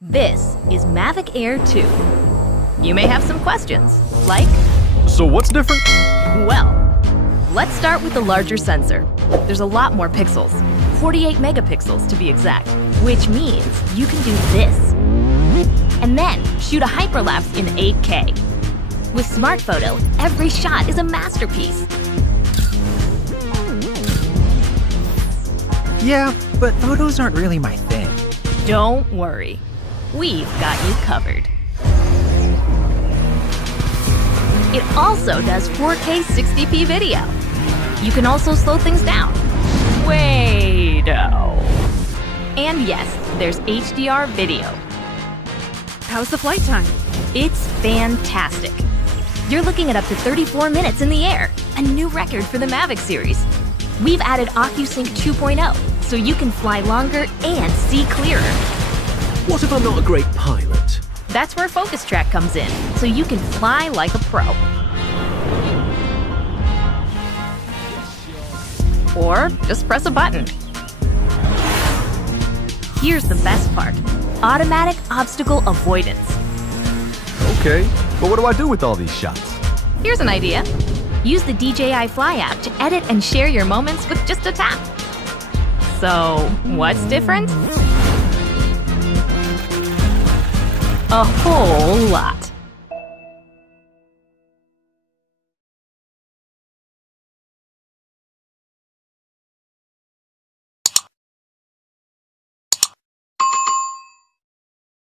This is Mavic Air 2. You may have some questions, like, So what's different? well, let's start with the larger sensor. There's a lot more pixels, 48 megapixels to be exact, which means you can do this. And then shoot a hyperlapse in 8K. With Smart Photo, every shot is a masterpiece. Yeah, but photos aren't really my thing. Don't worry, we've got you covered. It also does 4K 60p video. You can also slow things down. Way-do. And yes, there's HDR video. How's the flight time? It's fantastic. You're looking at up to 34 minutes in the air, a new record for the Mavic series. We've added OcuSync 2.0, so you can fly longer and see clearer. What if I'm not a great pilot? That's where Focus Track comes in, so you can fly like a pro. Or just press a button. Here's the best part: automatic obstacle avoidance. Okay, but what do I do with all these shots? Here's an idea. Use the DJI Fly app to edit and share your moments with just a tap. So, what's different? A whole lot.